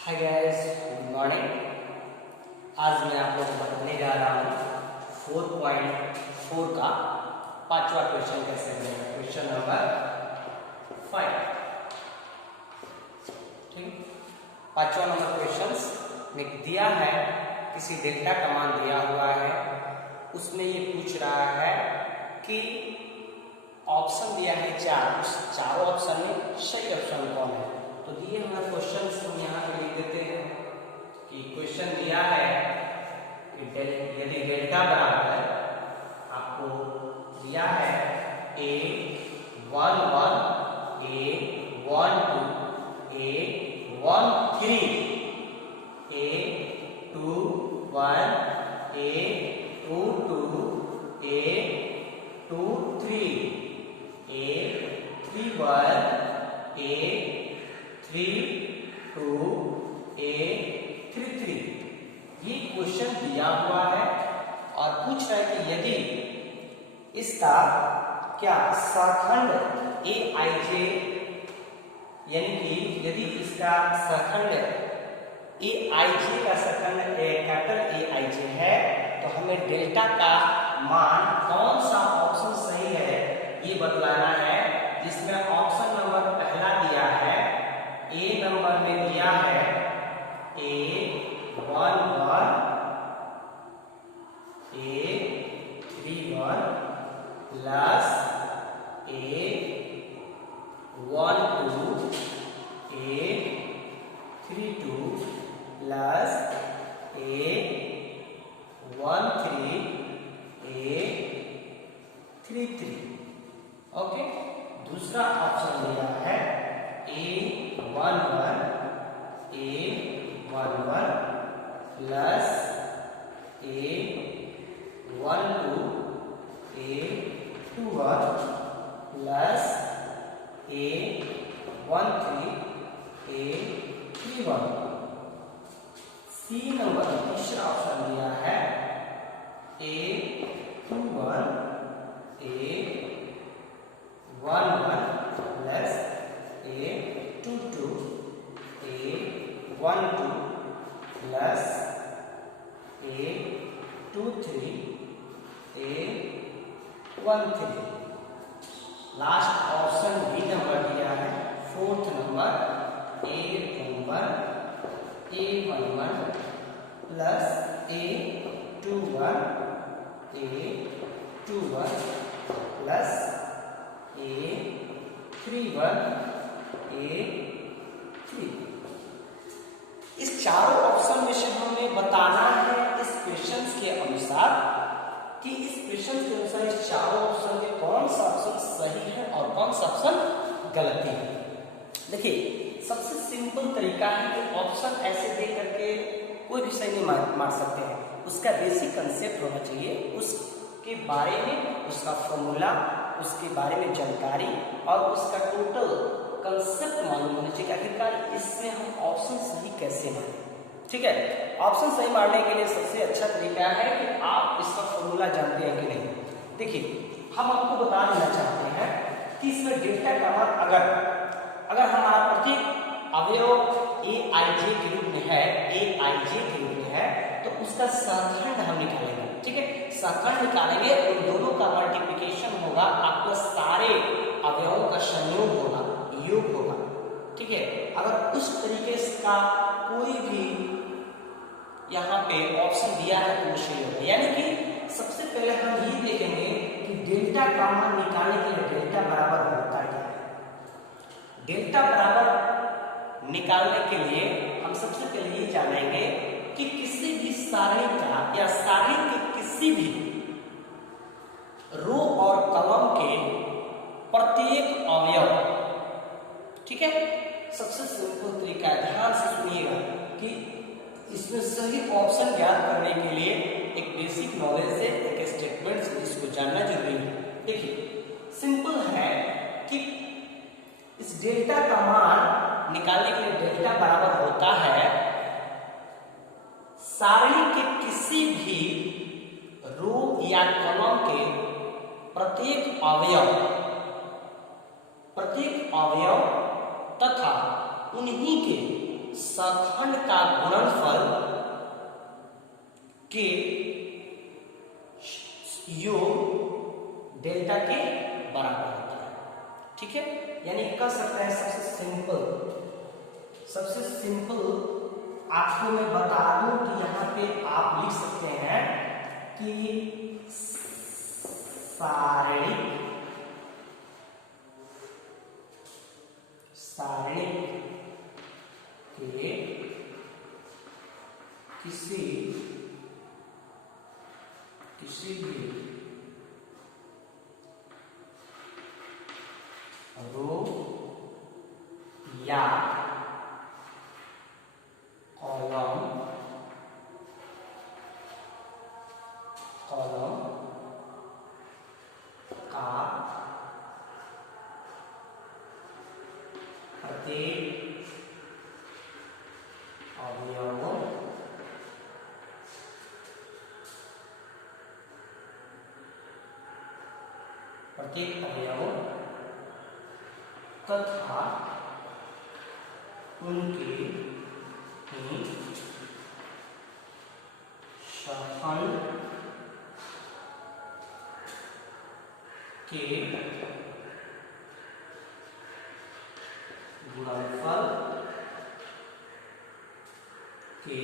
Hi guys, good morning. आज मैं आप लोगों को बताने जा रहा हूँ 4.4 का पांचवा क्वेश्चन कैसे बनेगा। Question number 5। ठीक, पांचवा नंबर क्वेश्चन में दिया है, किसी डेल्टा का मान दिया हुआ है, उसमें ये पूछ रहा है कि ऑप्शन दिया है 4, उस चारों ऑप्शन में सही ऑप्शन कौन है। तो दिए हुए क्वेश्चन हम यहाँ पे लिख देते हैं कि क्वेश्चन दिया है कि यदि डेल्टा बराबर आपको दिया है A11 A12 A13 A21 A22 A23 A31 A32 A33 ये क्वेश्चन दिया हुआ है और पूछ रहा है कि यदि इसका क्या सखंड aij यानी कि यदि इसका सखंड aij का सखंड कैपिटल aij है तो हमें डेल्टा का मान कौन सा ऑप्शन सही है ये बतलाना है। जिसमें ऑप्शन नंबर पहला दिया है, ए नंबर में दिया है A11 A31 plus A12 A32 plus A13 A33। Okay, दूसरा ऑप्शन दिया है A11 plus A12 A21 plus A13 A31। C number तीसरा ऑप्शन दिया है A21 A11 plus A22 A12 plus A23 A13। Last option B number दिया है, fourth number A11 plus A21 plus A31 A3। इस चारों option में से हमें बताना है इस क्वेश्चन के अनुसार कि इस क्वेश्चन के अनुसार इस चारों ऑप्शन में कौन सा ऑप्शन सही है और कौन सा ऑप्शन गलत है। देखिए, सबसे सिंपल तरीका है कि ऑप्शन ऐसे दे करके कोई भी सही नहीं मार सकते हैं। उसका बेसिक कंसेप्ट होना चाहिए, उसके बारे में उसका फॉर्मूला, उसके बारे में जानकारी और उसका टोटल कंसेप्ट मालूम होना चाहिए। आखिरकार इसमें हम ऑप्शन सही कैसे मारें। ठीक है, ऑप्शन सही मारने के लिए सबसे अच्छा तरीका है कि आप इसका फॉर्मूला जानते हैं कि नहीं। देखिए, हम आपको बता देना चाहते हैं कि इसमें डेल्टा का मान अगर हमारा प्रत्येक अवयव aij के रूप में है, तो उसका सहखंड हम निकालेंगे। ठीक है, सहखंड निकालेंगे, उन दोनों का मल्टीप्लिकेशन होगा, आपका सारे अवयवों का संयोग होगा, योग होगा। ठीक है, अगर उस तरीके का कोई भी यहाँ पे ऑप्शन दिया है तो सही होगा। यानी कि सबसे पहले हम ये देखेंगे कि डेल्टा का मान निकालने के लिए डेल्टा बराबर होता क्या है। डेल्टा बराबर निकालने के लिए हम सबसे पहले ये जानेंगे कि किसी भी सारणी का या सारणी के किसी भी रो और कॉलम के प्रत्येक अवयव, ठीक है, सबसे सिंपल तरीका है, ध्यान से सुनिएगा कि इसमें सही ऑप्शन ज्ञात करने के लिए एक बेसिक नॉलेज है, एक स्टेटमेंट से इसको जानना जरूरी है। देखिए, सिंपल है कि इस डेल्टा का मान निकालने के लिए डेल्टा बराबर होता है सारणी के किसी भी रो या कॉलम के प्रत्येक अवयव तथा उन्हीं के सखंड का गुणनफल के योग डेल्टा के बराबर होता है। ठीक है, यानी कह सकते हैं सबसे सिंपल आपको मैं बता दूं कि यहाँ पे आप लिख सकते हैं कि सारणिक के किसी भी रो या कॉलम का प्रत्येक अवयव तथा उनके सखंड के गुणनफल के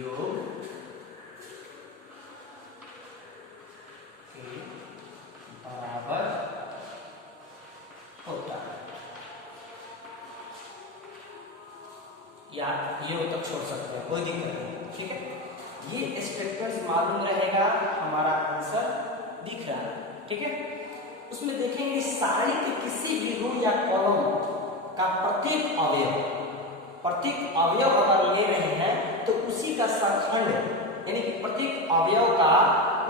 योग के बराबर होता है। या ये तक छोड़ सकते हैं, कोई दिक्कत नहीं। ठीक है, ये स्ट्रक्चर्स मालूम रहेगा, हमारा आंसर दिख रहा है। ठीक है, उसमें देखेंगे सारणी के किसी भी रो या कॉलम का प्रत्येक अवयव अगर ले रहे हैं तो उसी का सखंड, यानी कि प्रत्येक अवयव का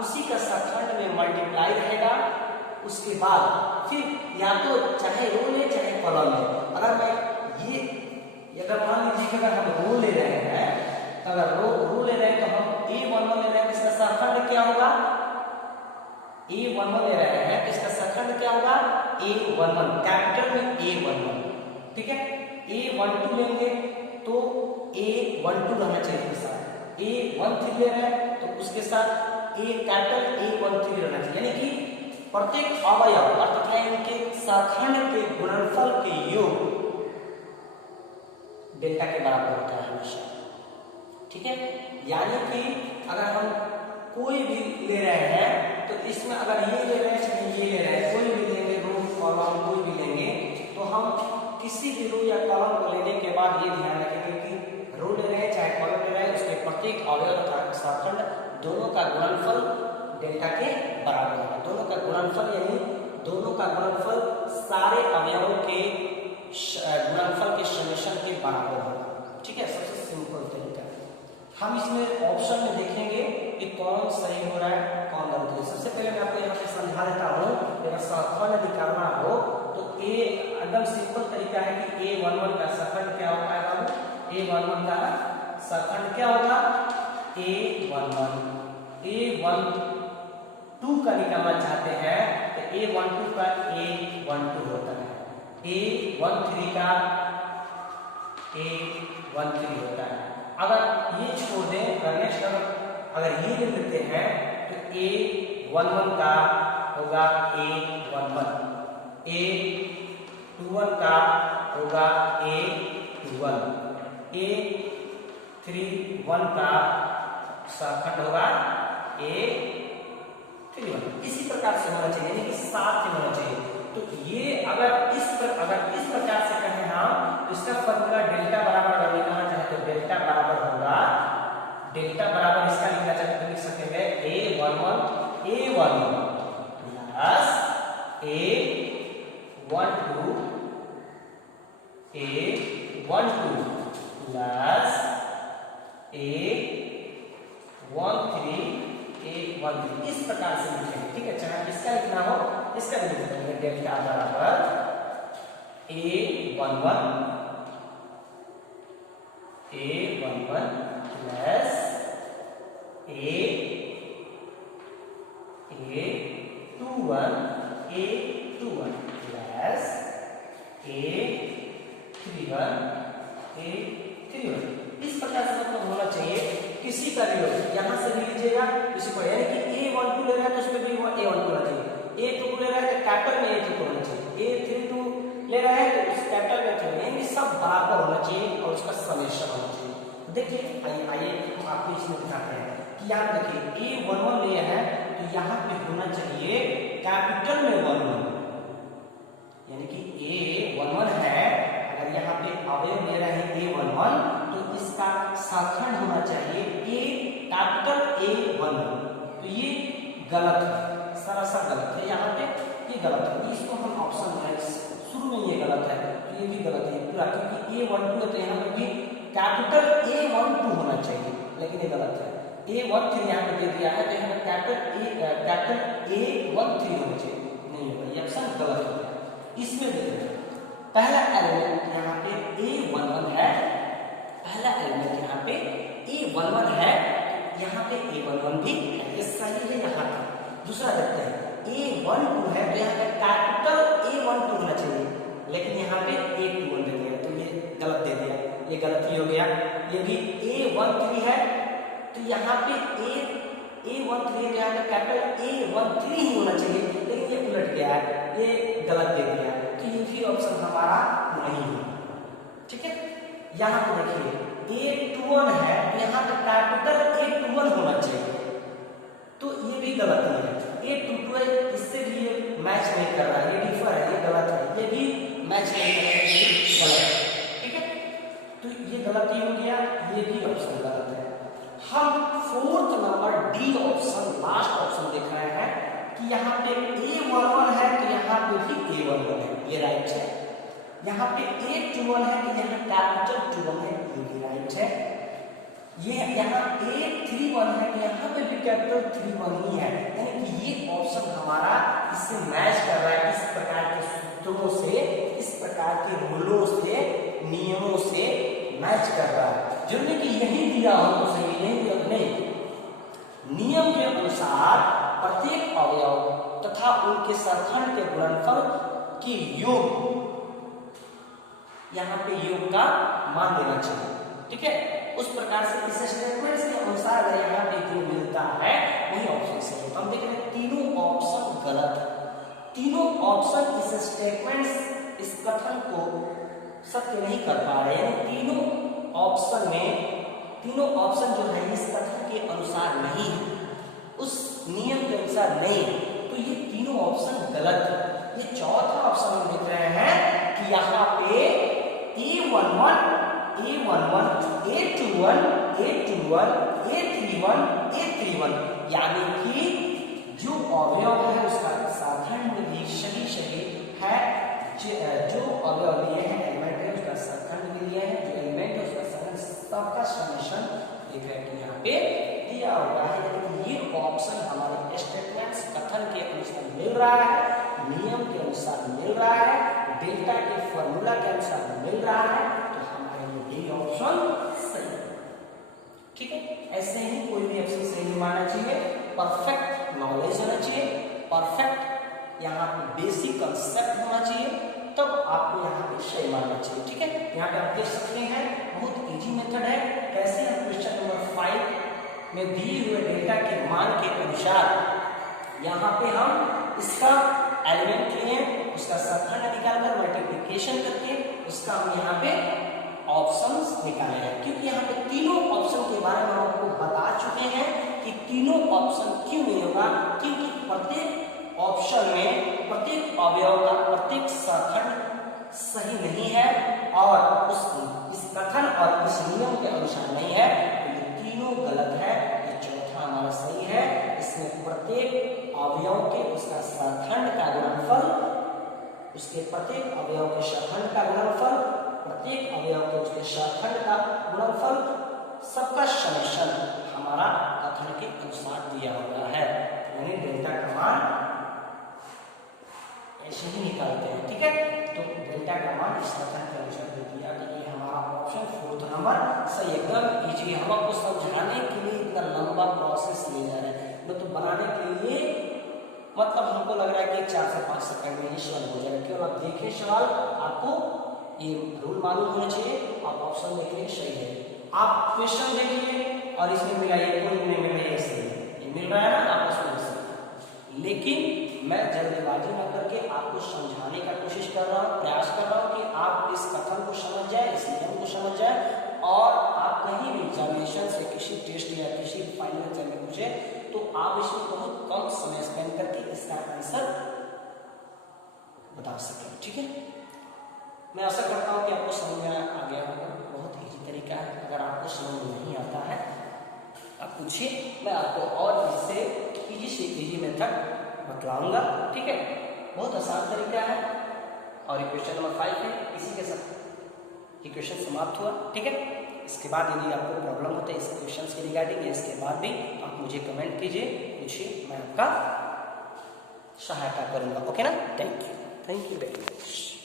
उसी का सखंड में मल्टीप्लाई रहेगा। उसके बाद फिर या तो चाहे रो ले चाहे कॉलम ले। अगर मैं अगर मान लीजिए कि अगर हम रो ले रहे हैं तो अगर रो ले रहे हैं तो हम A11 ले रहे हैं, इसका सखंड क्या होगा? A11 ले रहे हैं, इसका सखंड क्या होगा? A11, कैपिटल में A11। ठीक है, A12 लेंगे तो A12 रहना चाहिए इसके साथ। A13 ले रहे हैं तो उसके साथ कैपिटल A13 रहना चाहिए, यानी कि प्रत्येक अवयव अर्थात इनके सखंड के गुणनफल के योग डेल्टा के बराबर होता है हमेशा। ठीक है, यानी कि अगर हम कोई भी ले रहे हैं तो इसमें अगर ये ले रहे हैं चाहे ये ले रहे हैं, कोई भी लेंगे, रो कॉलम कोई भी लेंगे, तो हम किसी भी रो या कॉलम को लेने के बाद ये ध्यान रखेंगे कि रो ले रहे हैं चाहे कॉलम ले रहे हैं, उसके प्रत्येक अवयव का सखंड दोनों का गुणनफल डेल्टा के बराबर होगा। दोनों का गुणनफल यानी दोनों का गुणनफल सारे अवयवों के गुणनफल के समेशन के बराबर होगा। ठीक है, सबसे सिंपल तरीका। हम इसमें ऑप्शन में देखेंगे कि कौन सही हो रहा है कौन गलत है। सबसे पहले मैं आपको यहाँ पे समझा देता हूँ, अगर सखंड निकालना हो तो एकदम सिंपल तरीका है कि A11 का सखंड क्या होता है बाबू? A11 का सखंड क्या होगा? A11। A12 का निकालना चाहते हैं तो A12 का A12 होता है, A13 का A13 होता है। अगर ये छोड़ दें, नेक्स्ट अगर ये ले लेते हैं तो A11 का होगा A11, A21 का होगा A21, A31 का सखंड होगा A31। इसी प्रकार से होना चाहिए, यानी कि साथ में होना चाहिए। तो ये अगर इस प्रकार से कहें हम, तो इसका फॉर्मूला डेल्टा बराबर अगर लिखना चाहे तो डेल्टा बराबर होगा, डेल्टा बराबर इसका लिखना चाहे तो लिख सकते हैं A11 plus A12 plus A13 इस प्रकार से लिखेंगे। ठीक है, चाहे इसका लिखना हो इसका भी लिख सकते हैं। डेल्टा बराबर A11 plus A21 plus A13 31 A 31। इस प्रकार से मतलब होना चाहिए किसी का भी हो, यहाँ से भी लीजिएगा किसी को, यानी कि A12 ले रहा है तो उसमें भी A12 होना चाहिए, A22 ले रहा है तो कैपिटल में A22 होना चाहिए, A32 ले रहा है तो उस कैपिटल में A32, यानी सब बराबर होना चाहिए और उसका समेशन होना चाहिए। देखिए आइए हम आपको इसमें दिखाते हैं कि यहाँ देखिए A11 लिया है तो यहाँ पे होना चाहिए कैपिटल में 11, यानी कि A11 है, अगर यहाँ पे अवयव ले रहे हैं A11 तो इसका सखंड होना चाहिए A कैपिटल A11, तो ये गलत है, सरासर गलत है, यहाँ पे ये गलत है, इसको हम ऑप्शन है शुरू में ये गलत है तो ये भी गलत है पूरा, क्योंकि A12 है तो यहाँ पे भी कैपिटल A12 होना चाहिए, लेकिन ये गलत है। A13 यहाँ पे दे दिया है तो यहाँ पे कैपिटल A13 होना चाहिए, नहीं होगा, ये ऑप्शन गलत है। इसमें देखिए पहला एलिमेंट यहाँ पे A11 है, पहला एलिमेंट यहाँ पे A11 है, यहाँ पे A11 भी है, ये सही है यहाँ का। दूसरा देखते हैं A12 है तो यहाँ पे कैपिटल A12 होना चाहिए, लेकिन यहाँ पे A21 दे दिया तो ये गलत दे दिया, ये गलती हो गया। ये भी A13 है तो यहाँ पे A13 यहाँ पे कैपिटल A13 ही होना चाहिए, लेकिन ये उलट गया है, ये गलत दे दिया, तो ये भी ऑप्शन हमारा नहीं है, ठीक है। यहाँ पे देखिए A21 है तो यहाँ पे कैपिटल A21 होना चाहिए, तो ये भी गलत नहीं है। A22 है, इससे भी ये मैच नहीं कर रहा है, ये डिफर है, ये गलत है, ये भी मैच नहीं कर रहा है, ये गलत है, ठीक है। तो ये गलती हो गया, ये भी ऑप्शन गलत है। हम fourth number D option, last option देख रहे हैं कि यहाँ पे A11 है तो यहाँ पे भी A11 है, ये राइट है। यहाँ पे A21 है तो यहाँ कैपिटल 21 है, ये भी राइट है। ये यहाँ A31 है तो यहाँ पे भी कैपिटल 31 ही है, यानी कि ये ऑप्शन हमारा इससे मैच कर रहा है, इस प्रकार के सूत्रों से, इस प्रकार के रूलों से, नियमों से मैच कर रहा है। जो नहीं कि यही दिया हो तो सही, नहीं दिया तो नहीं। नियम के अनुसार प्रत्येक अवयव तथा उनके सरखंड के गुणनफल की योग, यहाँ पे योग का मान देना चाहिए, ठीक है। उस प्रकार से इस स्टेटमेंट के अनुसार अगर यहाँ पे जो मिलता है वही ऑप्शन सही है। तो हम देख रहे हैं तीनों ऑप्शन गलत, तीनों ऑप्शन इस स्टेटमेंट, इस कथन को सत्य नहीं कर पा रहे हैं। तीनों ऑप्शन में, तीनों ऑप्शन जो है इस कथन के अनुसार नहीं है, उस नियम के अनुसार नहीं, तो ये तीनों ऑप्शन गलत है। ये चौथा ऑप्शन हम देख रहे हैं कि यहाँ पे A11, A11, A21, A21, A31, A31, यानी कि जो अवयव है उसका साधारण भी सही है, जो अवयव लिए हैं एलिमेंट है उसका सरखंड भी लिया है, जो एलिमेंट है उसका सरखंड, सबका समेशन देख रहे हैं यहाँ पे दिया हुआ है। यानी ये ऑप्शन हमारे स्टेटमेंट्स कथन के अनुसार मिल रहा है, नियम के अनुसार मिल रहा है, डेल्टा के फॉर्मूला के अनुसार मिल रहा है, तो हमारे लिए डी ऑप्शन सही है, ठीक है। ऐसे ही कोई भी ऑप्शन सही नहीं मानना चाहिए, परफेक्ट नॉलेज होना चाहिए, परफेक्ट यहाँ पे बेसिक कंसेप्ट होना चाहिए, तब आपको यहाँ पे सही मानना चाहिए, ठीक है। यहाँ पे आप देख सकते हैं बहुत इजी मेथड है, कैसे हम क्वेश्चन नंबर 5 में दिए हुए डेटा के मान के अनुसार यहाँ पे हम इसका एलिमेंट लिए, उसका सरखंड निकालकर मल्टीप्लिकेशन करके उसका हम यहाँ पे ऑप्शंस निकाले हैं, क्योंकि यहाँ पे तीनों ऑप्शन के बारे में हम आपको बता चुके हैं कि तीनों ऑप्शन क्यों नहीं होगा, क्योंकि प्रत्येक ऑप्शन में प्रत्येक अवयव का प्रत्येक सरखंड सही नहीं है और इस कथन और इस नियम के अनुसार नहीं है, तो ये तीनों गलत है। ये चौथा हमारा सही है, इसमें प्रत्येक अवयव के उसका सरखंड का गुणनफल, उसके प्रत्येक अवयव के सरखंड का गुणनफल, प्रत्येक अवयव के उसके सरखंड का गुणनफल, सबका समेशन हमारा कथन के अनुसार दिया हुआ है, यानी डेल्टा का मान ऐसे ही निकालते हैं, ठीक है। तो डेल्टा का मान इस कथन के अनुसार दे दिया, तो ये हमारा ऑप्शन फोर्थ नंबर सही, एकदम इजी। हम आपको समझाने के लिए इतना लंबा प्रोसेस ले जा रहे हैं, तो बनाने के लिए मतलब हमको लग रहा है कि 4 से 5 सेकंड में ही सॉल्व हो जाएगा। केवल आप देखें सवाल, आपको ये रूल मालूम होना चाहिए। आप ऑप्शन देखिए सही है। आप क्वेश्चन देखिए और इसमें मिला ये कोई नहीं मिला, ये सही है, ये मिल रहा है ना आपस में सही। लेकिन मैं जल्दबाजी न करके आपको समझाने का कोशिश कर रहा हूँ, प्रयास कर रहा हूँ कि आप इस कथन को समझ जाए, इस नियम को समझ जाए, और आप कहीं भी एग्जामिनेशन से किसी टेस्ट या किसी फाइनल एग्जाम में पूछे तो आप इसमें बहुत कम समय स्पेंड करके इसका आंसर बता सकें। ठीक है, मैं आशा करता हूँ कि आपको समझ में आ गया होगा। बहुत इजी तरीका है, अगर आपको समझ में नहीं आता है आप पूछिए, मैं आपको और इससे इजी से इजी मेथड बतलाऊंगा। ठीक है, बहुत आसान तरीका है। और ये क्वेश्चन नंबर 5 है, इसी के साथ ये क्वेश्चन समाप्त हुआ। ठीक है, इसके बाद यदि आपको प्रॉब्लम होता है इस क्वेश्चन के रिगार्डिंग, इसके बाद भी आप मुझे कमेंट कीजिए, पूछिए, मैं आपका सहायता करूंगा। ओके ना, थैंक यू वेरी मच।